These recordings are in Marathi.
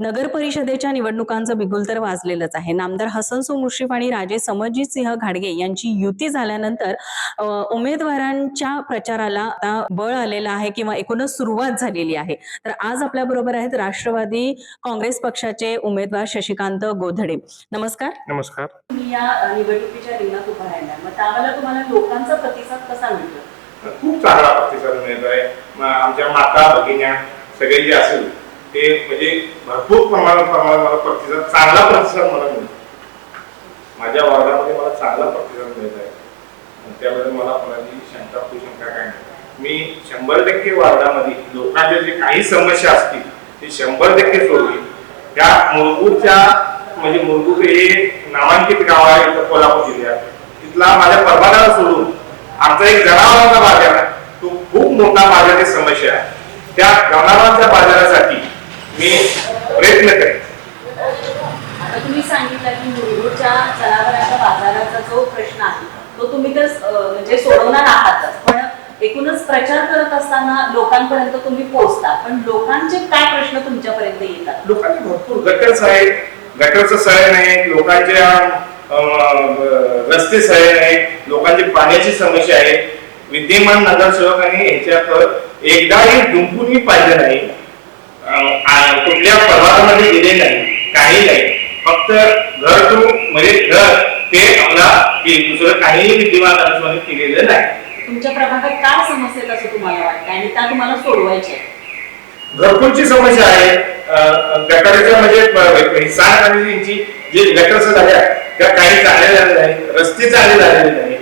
नगर परिषदेच्या निवडणुकांचं बिगुल तर वाजलेलंच आहे. नामदार हसन मुश्रीफ आणि राजे समरजित सिंह घाडगे यांची युती झाल्यानंतर उमेदवारांच्या प्रचाराला आता बळ आलेलं आहे किंवा एकूणच सुरुवात झालेली आहे. तर आज आपल्या बरोबर आहेत राष्ट्रवादी काँग्रेस पक्षाचे उमेदवार शशिकांत गोधडे. नमस्कार. नमस्कार. तुम्ही या निवडणुकीच्या रिंगणात उभा राहिला मग त्यावेळेला तुम्हाला लोकांचा प्रतिसाद कसा मिळतो खूप चांगला प्रतिसाद मिळत आहे. आमच्या माता भगिन्या सगळे जे असेल ते म्हणजे भरपूर प्रमाणात प्रमाणात मला प्रतिसाद चांगला प्रतिसाद मला मिळतो. माझ्या वर्गामध्ये मला चांगला प्रतिसाद मिळत आहे. त्याबद्दल मला कोणाची शंका कुशंका काय नाही. मी शंभर टक्के वार्डामध्ये लोकांच्या जे काही समस्या असतील ते शंभर टक्के सोडली त्या मुलगूरच्या म्हणजे मुलगूर हे नामांकित गाव आहे इथं कोल्हापूर जिल्ह्यात. तिथला माझ्या परवानाला सोडून आमचा एक जनावरांचा बाजार आहे. तो खूप मोठा बाजार आहे समस्या आहे. त्या जनावरांच्या बाजारासाठी मी प्रयत्न करेन. आता तुम्ही सांगितलं की मुरगूरच्या जनावरांच्या बाजाराचा जो प्रश्न आहे तो तुम्ही तर म्हणजे सोडवणार आहातच. पण एकूणच प्रचार करत असताना लोकांपर्यंत तुम्ही पोहोचता. पण लोकांचे काय प्रश्न तुमच्यापर्यंत येतात? लोकांचे भरपूर गटर्स आहेत. गटरचं सहाय्य नाही. लोकांच्या रस्ते सहाय्य नाही लोकांची पाण्याची समस्या आहे. विद्यमान नगरसेवकांनी ह्याच्यात एकदाही डुंकूनही पाहिजे नाही. कुठल्या प्रभागामध्ये दिले नाही काही नाही. फक्त घर टू म्हणजे घर ते आपला दुसरं काहीही विद्यमान नगरसेवकांनी केलेलं नाही. तुमच्या प्रभागात काय समस्या आहेत असं तुम्हाला वाटतं? आणि त्या तुम्हाला सोडवायच्या आहेत? घरकुलची समस्या आहे. गटाराच्या म्हणजे सांगण्याची जे गटरस झाल्या त्या काही चांगल्या झालेल्या नाही रस्ते चांगले झालेले नाही.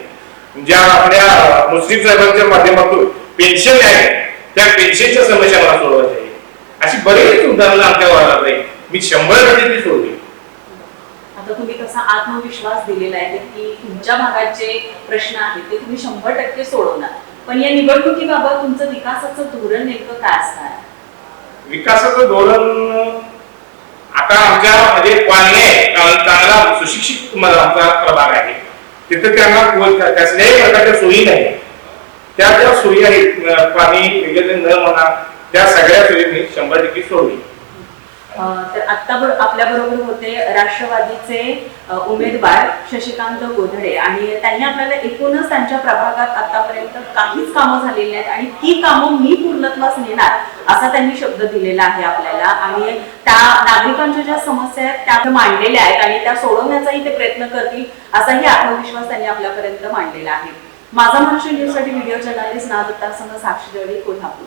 ज्या आपल्या मुस्लिम साहेबांच्या माध्यमातून पेन्शन आहे त्या पेन्शनच्या समस्या मला सोडवायच्या आहे. अशी बरेच उदाहरणं आमच्या वाढत नाही मी शंभर टक्के ती सोडली. आता तुम्ही कसा आत्मविश्वास दिलेला आहे की तुमच्या भागात जे प्रश्न आहेत ते तुम्ही शंभर टक्के सोडवणार. पण या निवडणुकीबाबत तुमचं विकासाचं धोरण नेमकं काय असणार? विकासाचं धोरण आता आमच्या चांगला सुशिक्षित आमचा प्रभाग आहे. तिथे त्यांना कसल्याही प्रकारच्या सोयी नाही. त्या ज्या सोयी आहेत. पाणी वगैरे न म्हणा त्या सगळ्या सोयी मी शंभर टक्के सोडली. तर आता आपल्या बरोबर होते राष्ट्रवादीचे उमेदवार शशिकांत गोधडे. आणि त्यांनी आपल्याला एकूणच त्यांच्या प्रभागात आतापर्यंत काहीच कामं झालेली आहेत आणि ती कामं मी पूर्णत्वास नेणार असा त्यांनी शब्द दिलेला आहे आपल्याला. आणि त्या नागरिकांच्या ज्या समस्या आहेत त्या मांडलेल्या आहेत आणि त्या सोडवण्याचाही ते प्रयत्न करतील असाही आत्मविश्वास त्यांनी आपल्यापर्यंत मांडलेला आहे. माझा महाराष्ट्र न्यूजसाठी व्हिडिओ जर्नलिस्ट नादत्तासंघ साक्षी दळवी कोल्हापूर.